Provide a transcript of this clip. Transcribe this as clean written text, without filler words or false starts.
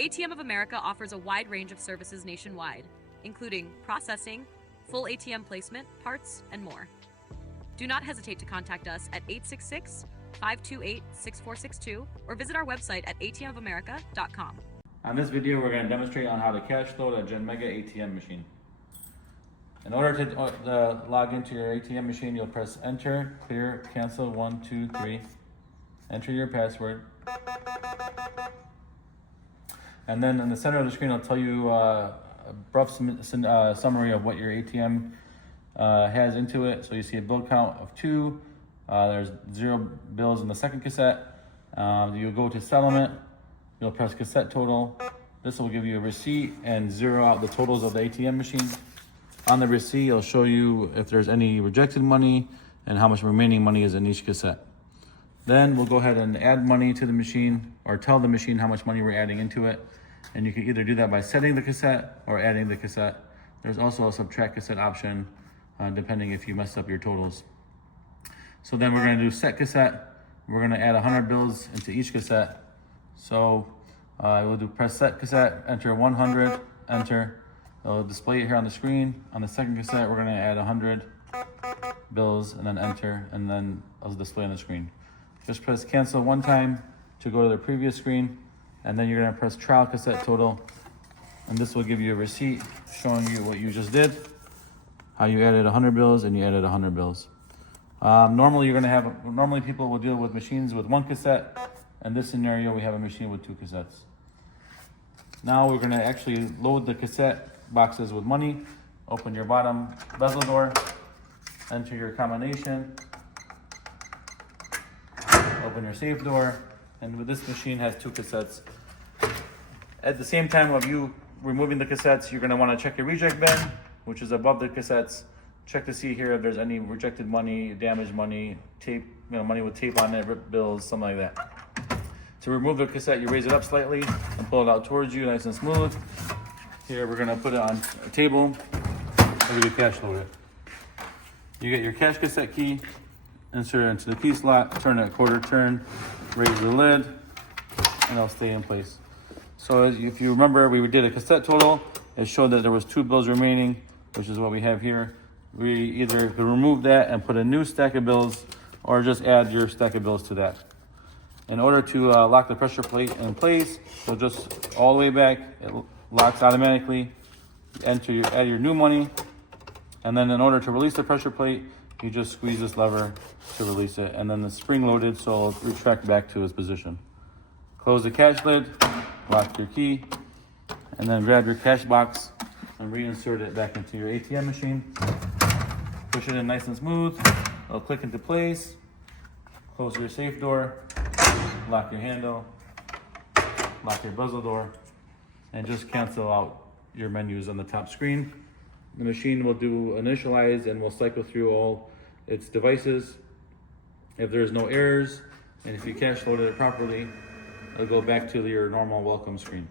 ATM of America offers a wide range of services nationwide, including processing, full ATM placement, parts, and more. Do not hesitate to contact us at 866-528-6462 or visit our website at atmofamerica.com. On this video, we're going to demonstrate on how to cash load a Genmega ATM machine. In order to log into your ATM machine, you'll press enter, clear, cancel, 1, 2, 3. Enter your password. And then in the center of the screen, it'll tell you a rough summary of what your ATM has into it. So you see a bill count of 2. There's 0 bills in the second cassette. You'll go to settlement. You'll press cassette total. This will give you a receipt and zero out the totals of the ATM machine. On the receipt, it'll show you if there's any rejected money and how much remaining money is in each cassette. Then we'll go ahead and add money to the machine or tell the machine how much money we're adding into it. And you can either do that by setting the cassette or adding the cassette. There's also a subtract cassette option depending if you messed up your totals. So then we're going to do set cassette. We're going to add 100 bills into each cassette. So we'll do press set cassette, enter 100, enter. It'll display it here on the screen. On the second cassette, we're going to add 100 bills and then enter, and then it'll display on the screen. Just press cancel one time to go to the previous screen, and then you're going to press trial cassette total, and this will give you a receipt showing you what you just did, how you added 100 bills and you added 100 bills. Normally people will deal with machines with 1 cassette. In this scenario, we have a machine with 2 cassettes. Now we're going to actually load the cassette boxes with money. Open your bottom bezel door, enter your combination, open your safe door, and this machine has 2 cassettes. At the same time of you removing the cassettes, you're going to want to check your reject bin, which is above the cassettes. Check to see here if there's any rejected money, damaged money, tape, money with tape on it, ripped bills, something like that. To remove the cassette, you raise it up slightly and pull it out towards you, nice and smooth. Here, we're gonna put it on a table. We're gonna cash load it. You get your cash cassette key, insert it into the key slot, turn it a quarter turn, raise the lid, and it'll stay in place. So if you remember, we did a cassette total. It showed that there was 2 bills remaining, which is what we have here. We either could remove that and put a new stack of bills, or just add your stack of bills to that. In order to lock the pressure plate in place, so just all the way back, it locks automatically. Add your new money, and then in order to release the pressure plate, you just squeeze this lever to release it, and then the spring loaded, so it'll retract back to its position. Close the cash lid, lock your key, and then grab your cash box and reinsert it back into your ATM machine. Push it in nice and smooth. It'll click into place. Close your safe door. Lock your handle, lock your bezel door, and just cancel out your menus on the top screen. The machine will do initialize and will cycle through all its devices. If there's no errors, and if you cash loaded it properly, it'll go back to your normal welcome screen.